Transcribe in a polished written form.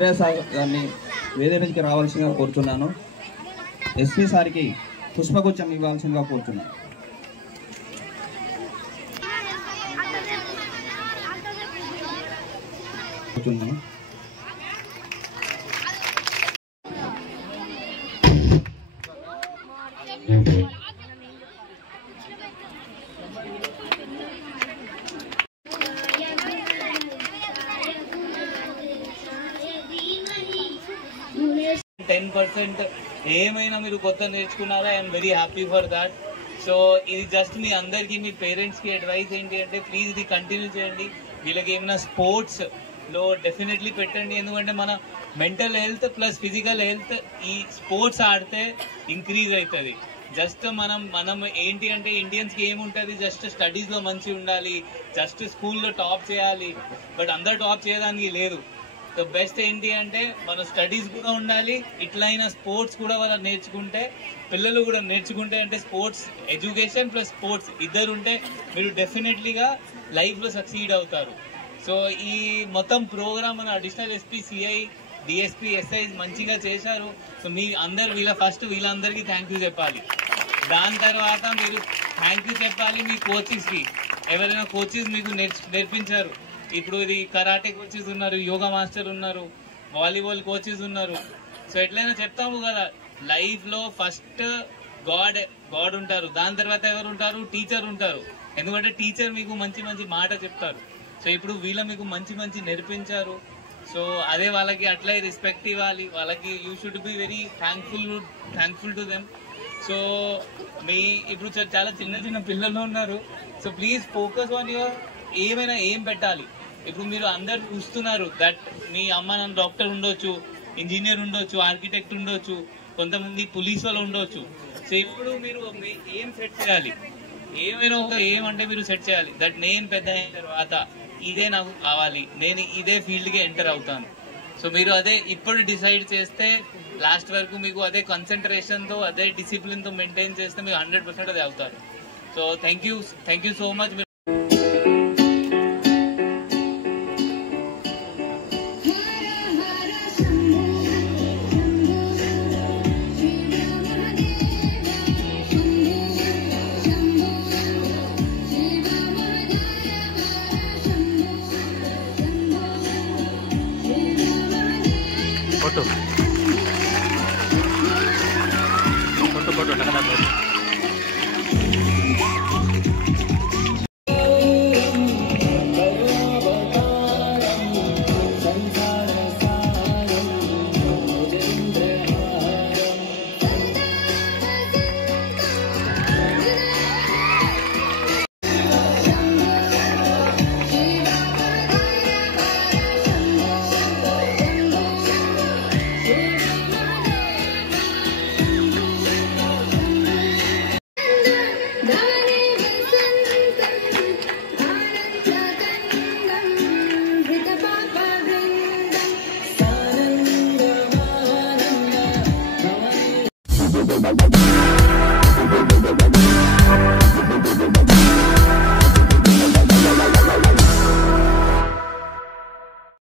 గారిని వేదిక మీదకి రావాల్సిందిగా కోరుతున్నాను. ఎస్పీ సార్కి పుష్పగుచ్చం ఇవ్వాల్సిందిగా కోరుతున్నాను. కూర్చున్నాను. 10% ఏమైనా మీరు కొత్త నేర్చుకున్నారా? I'm very happy for that. So ఇది జస్ట్ మీ అందరికి, మీ పేరెంట్స్కి అడ్వైస్ ఏంటి అంటే ప్లీజ్ ఇది కంటిన్యూ చేయండి. వీళ్ళకి ఏమైనా స్పోర్ట్స్లో డెఫినెట్లీ పెట్టండి. ఎందుకంటే మన mental health plus physical health ఈ స్పోర్ట్స్ ఆడితే ఇంక్రీజ్ అవుతుంది. జస్ట్ మనం ఏంటి అంటే ఇండియన్స్కి ఏముంటుంది, జస్ట్ స్టడీస్లో మంచి ఉండాలి, జస్ట్ స్కూల్లో టాప్ చేయాలి. బట్ అందరు టాప్ చేయడానికి లేదు. ద బెస్ట్ ఏంటి అంటే మన స్టడీస్ కూడా ఉండాలి, ఇట్లయినా స్పోర్ట్స్ కూడా వాళ్ళు నేర్చుకుంటే, పిల్లలు కూడా నేర్చుకుంటే, అంటే స్పోర్ట్స్ ఎడ్యుకేషన్ ప్లస్ స్పోర్ట్స్ ఇద్దరు ఉంటే మీరు డెఫినెట్లీగా లైఫ్లో సక్సీడ్ అవుతారు. సో ఈ మొత్తం ప్రోగ్రామ్ మన additional SP, CI, DSP, SI మంచిగా చేశారు. సో మీ అందరు వీళ్ళందరికీ థ్యాంక్ యూ చెప్పాలి. దాని తర్వాత మీరు థ్యాంక్ యూ చెప్పాలి మీ కోచెస్కి. ఎవరైనా కోచెస్ మీకు నేర్పించారు. ఇప్పుడు ఇది కరాటే కోచెస్ ఉన్నారు, యోగా మాస్టర్ ఉన్నారు, వాలీబాల్ కోచెస్ ఉన్నారు. సో ఎట్లయినా చెప్తాము కదా, లైఫ్లో ఫస్ట్ గాడ్ ఉంటారు, దాని తర్వాత ఎవరు ఉంటారు, టీచర్ ఉంటారు. ఎందుకంటే టీచర్ మీకు మంచి మంచి మాట చెప్తారు. సో ఇప్పుడు వీళ్ళ మీకు మంచి నేర్పించారు. సో అదే వాళ్ళకి అట్లా రెస్పెక్ట్ ఇవ్వాలి. వాళ్ళకి you should be very thankful to them. So ఇప్పుడు చాలా చిన్న పిల్లలు ఉన్నారు. So please focus on your ఏమైనా ఏం పెట్టాలి. ఇప్పుడు మీరు అందరు చూస్తున్నారు దట్ మీ అమ్మ నాన్న డాక్టర్ ఉండొచ్చు, ఇంజనీర్ ఉండొచ్చు, ఆర్కిటెక్ట్ ఉండొచ్చు, కొంతమంది పోలీస్ వాళ్ళు ఉండొచ్చు. సో ఇప్పుడు మీరు ఏం సెట్ చేయాలి, ఏమైనా ఒక ఏమంటే మీరు సెట్ చేయాలి దట్ నేను పెద్ద అయిన తర్వాత ఇదే నాకు కావాలి, నేను ఇదే ఫీల్డ్కి ఎంటర్ అవుతాను. సో మీరు అదే ఇప్పుడు డిసైడ్ చేస్తే లాస్ట్ వరకు మీకు అదే కాన్సన్ట్రేషన్తో, అదే డిసిప్లిన్తో మెయింటైన్ చేస్తే మీరు 100% అదే అవుతారు. So thank you so much. Foto.